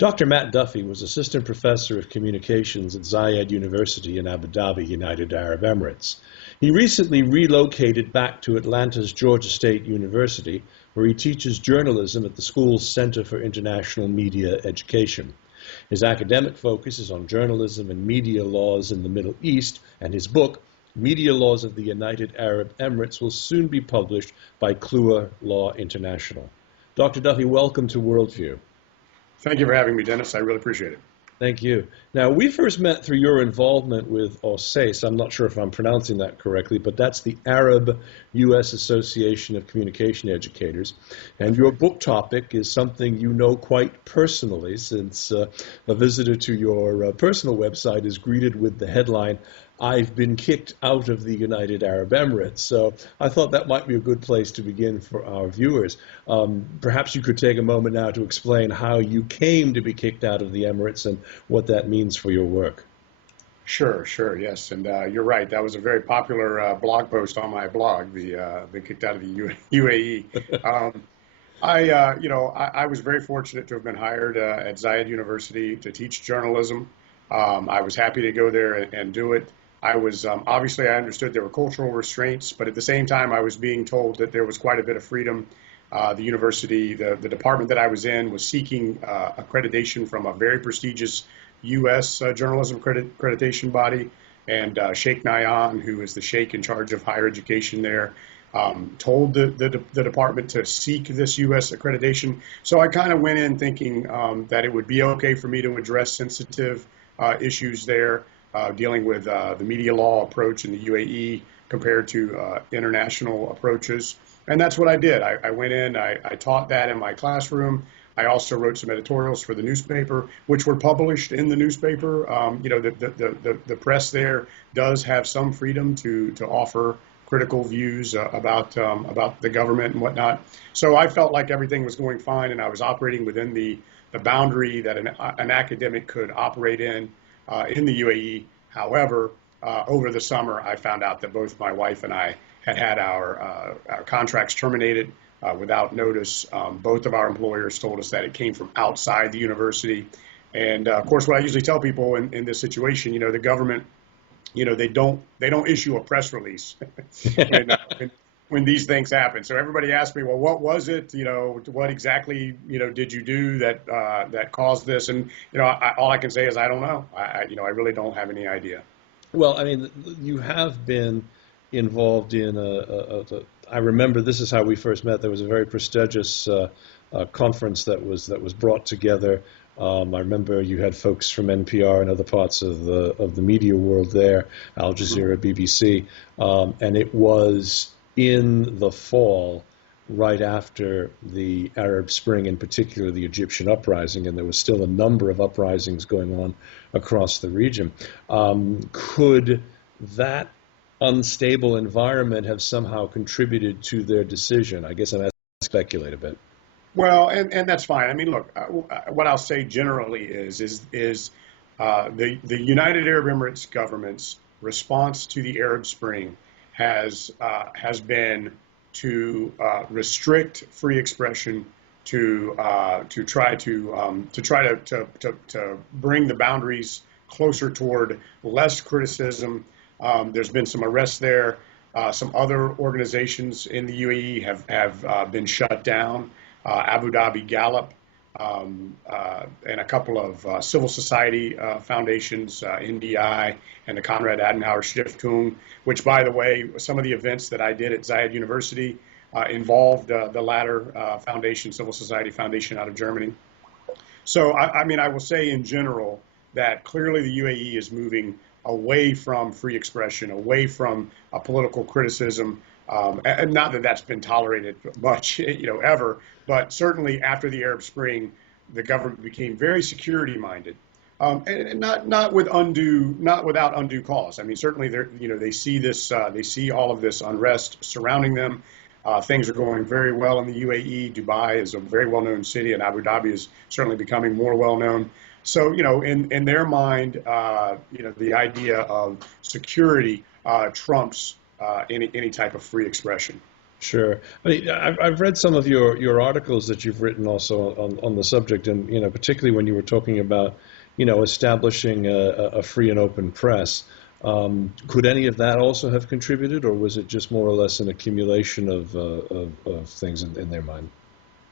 Dr. Matt Duffy was assistant professor of communications at Zayed University in Abu Dhabi, United Arab Emirates. He recently relocated back to Atlanta's Georgia State University, where he teaches journalism at the school's Center for International Media Education. His academic focus is on journalism and media laws in the Middle East, and his book, Media Laws of the United Arab Emirates, will soon be published by Kluwer Law International. Dr. Duffy, welcome to Worldview. Thank you for having me, Dennis. I really appreciate it. Thank you. Now, we first met through your involvement with OSAIS. I'm not sure if I'm pronouncing that correctly, but that's the Arab-U.S. Association of Communication Educators. And your book topic is something you know quite personally, since a visitor to your personal website is greeted with the headline, "I've been kicked out of the United Arab Emirates." So I thought that might be a good place to begin for our viewers. Perhaps you could take a moment now to explain how you came to be kicked out of the Emirates and what that means for your work. Sure, yes. And you're right. That was a very popular blog post on my blog, the kicked out of the UAE. I was very fortunate to have been hired at Zayed University to teach journalism. I was happy to go there and do it. I was obviously I understood there were cultural restraints, but at the same time I was being told that there was quite a bit of freedom. The university, the department that I was in, was seeking accreditation from a very prestigious U.S. Journalism accreditation body, and Sheikh Nayan, who is the sheikh in charge of higher education there, told the department to seek this U.S. accreditation. So I kind of went in thinking that it would be okay for me to address sensitive issues there. Dealing with the media law approach in the UAE compared to international approaches. And that's what I did. I went in, I taught that in my classroom. I also wrote some editorials for the newspaper, which were published in the newspaper. The press there does have some freedom to offer critical views about the government and whatnot. So I felt like everything was going fine, and I was operating within the boundary that an academic could operate in the UAE. However, over the summer, I found out that both my wife and I had our contracts terminated without notice. Both of our employers told us that it came from outside the university. And of course, what I usually tell people in this situation, the government, they don't issue a press release when these things happen. So everybody asked me, well, what was it? What exactly, did you do that caused this? And, all I can say is I don't know. I really don't have any idea. Well, I mean, you have been involved in I remember this is how we first met. There was a very prestigious conference that was brought together. I remember you had folks from NPR and other parts of the media world there, Al Jazeera, BBC, and it was in the fall, right after the Arab Spring, in particular the Egyptian uprising, and there was still a number of uprisings going on across the region. Could that unstable environment have somehow contributed to their decision? I guess I'm asking to speculate a bit. Well, and that's fine. I mean, look, what I'll say generally is the United Arab Emirates government's response to the Arab Spring has been to restrict free expression, to try to bring the boundaries closer toward less criticism. There's been some arrests there. Some other organizations in the UAE have been shut down. Abu Dhabi Gallup, and a couple of civil society foundations, NDI, and the Konrad Adenauer Stiftung, which, by the way, some of the events that I did at Zayed University involved the latter foundation, Civil Society Foundation out of Germany. So, I mean, I will say in general that clearly the UAE is moving away from free expression, away from political criticism. And not that that's been tolerated much, ever, but certainly after the Arab Spring, the government became very security-minded, and not without undue cause. I mean, certainly they see this, they see all of this unrest surrounding them. Things are going very well in the UAE. Dubai is a very well-known city, and Abu Dhabi is certainly becoming more well-known. So, in their mind, the idea of security trumps any type of free expression. Sure. I mean, I've read some of your articles that you've written also on the subject, and particularly when you were talking about establishing a free and open press. Could any of that also have contributed, or was it just more or less an accumulation of things in their mind?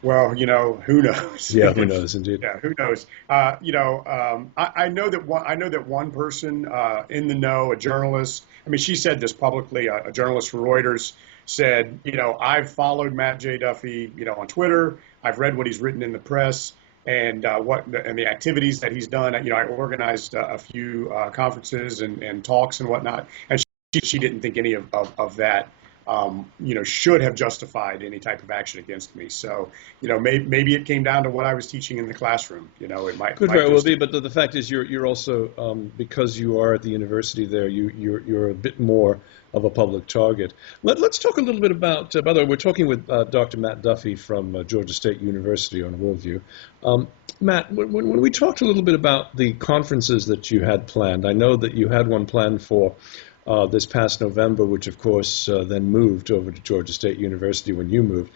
Well, who knows? Yeah, who knows, indeed. Yeah, who knows? I know that one person in the know, a journalist. I mean, she said this publicly. A journalist for Reuters said, I've followed Matt J. Duffy, on Twitter. I've read what he's written in the press and the activities that he's done. I organized a few conferences and talks and whatnot, and she didn't think any of that should have justified any type of action against me. So, maybe it came down to what I was teaching in the classroom. It might Could might very well just be, but the fact is, you're also because you are at the university there, you're a bit more of a public target. Let's talk a little bit about. By the way, we're talking with Dr. Matt Duffy from Georgia State University on Worldview. Matt, when we talked a little bit about the conferences that you had planned, I know that you had one planned for this past November, which of course then moved over to Georgia State University when you moved.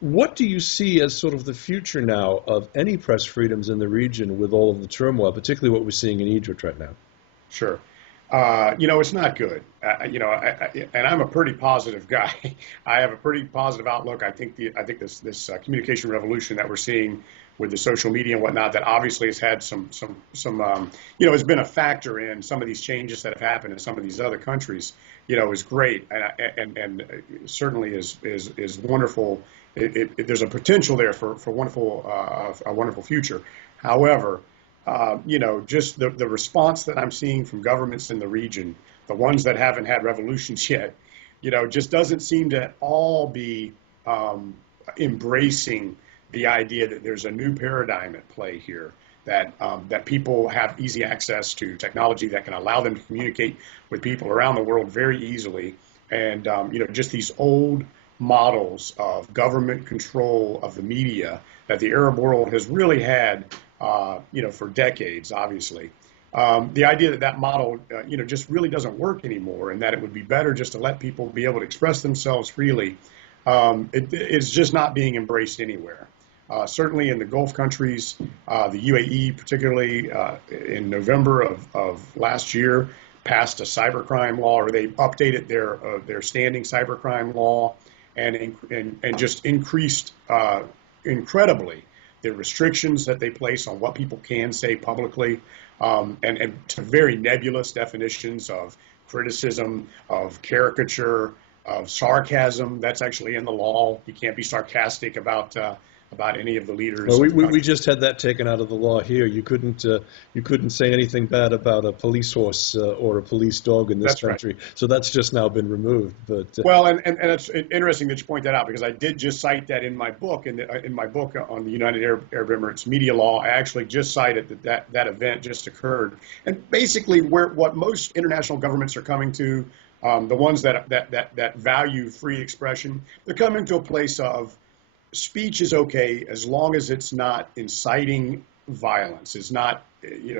What do you see as sort of the future now of any press freedoms in the region with all of the turmoil, particularly what we're seeing in Egypt right now? Sure. It's not good. And I'm a pretty positive guy. I have a pretty positive outlook. I think this communication revolution that we're seeing with the social media and whatnot, that obviously has had some has been a factor in some of these changes that have happened in some of these other countries. Is great and certainly is wonderful. There's a potential there for a wonderful future. However, just the response that I'm seeing from governments in the region, the ones that haven't had revolutions yet, just doesn't seem to all be embracing the idea that there's a new paradigm at play here, that people have easy access to technology that can allow them to communicate with people around the world very easily, and just these old models of government control of the media that the Arab world has really had for decades, obviously. The idea that model, just really doesn't work anymore, and that it would be better just to let people be able to express themselves freely, it's just not being embraced anywhere. Certainly in the Gulf countries, the UAE, particularly in November of last year, passed a cybercrime law, or they updated their standing cybercrime law, and just increased incredibly the restrictions that they place on what people can say publicly, and to very nebulous definitions of criticism, of caricature, of sarcasm. That's actually in the law. You can't be sarcastic about any of the leaders. Well, of the we country. just had that taken out of the law here. You couldn't say anything bad about a police horse or a police dog in this That's right. country. So that's just now been removed. But Well, and it's interesting that you point that out, because I did just cite that in my book. In my book on the United Arab Emirates media law, I actually just cited that event just occurred. And basically, what most international governments are coming to, the ones that value free expression, they're coming to a place of speech is okay as long as it's not inciting violence. It's not,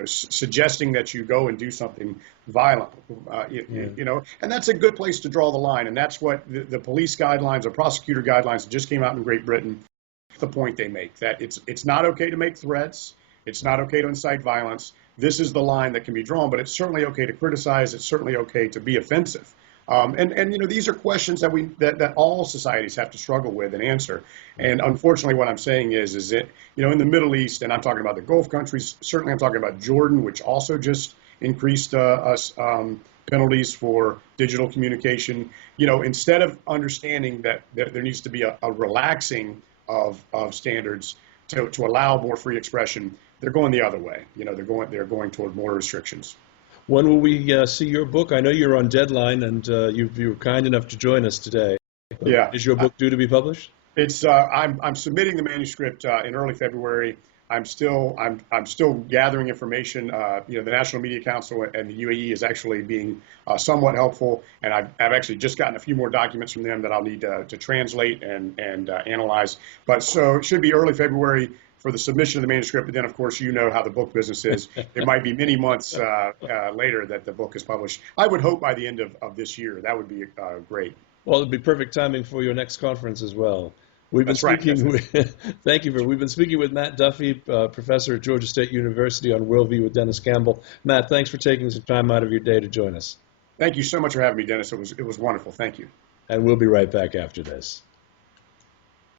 suggesting that you go and do something violent. And that's a good place to draw the line. And that's what the police guidelines or prosecutor guidelines that just came out in Great Britain. The point they make, that it's not okay to make threats. It's not okay to incite violence. This is the line that can be drawn, but it's certainly okay to criticize. It's certainly okay to be offensive. These are questions that all societies have to struggle with and answer. And unfortunately, what I'm saying is that, in the Middle East, and I'm talking about the Gulf countries, certainly I'm talking about Jordan, which also just increased penalties for digital communication. Instead of understanding that there needs to be a relaxing of standards to allow more free expression, they're going the other way. They're going toward more restrictions. when will we see your book? I know you're on deadline, and you were kind enough to join us today. Yeah. Is your book due to be published? It's I'm submitting the manuscript in early February. I'm still gathering information. The National Media Council and the UAE is actually being somewhat helpful, and I've actually just gotten a few more documents from them that I'll need to translate and analyze. But so it should be early February for the submission of the manuscript. But then, of course, you know how the book business is. It might be many months later that the book is published. I would hope by the end of this year. That would be great. Well, it'd be perfect timing for your next conference as well. We've been That's right. speaking with, thank you we've been speaking with Matt Duffy, professor at Georgia State University on Worldview with Denis Campbell. Matt, thanks for taking some time out of your day to join us. Thank you so much for having me, Dennis. It was wonderful. Thank you. And we'll be right back after this.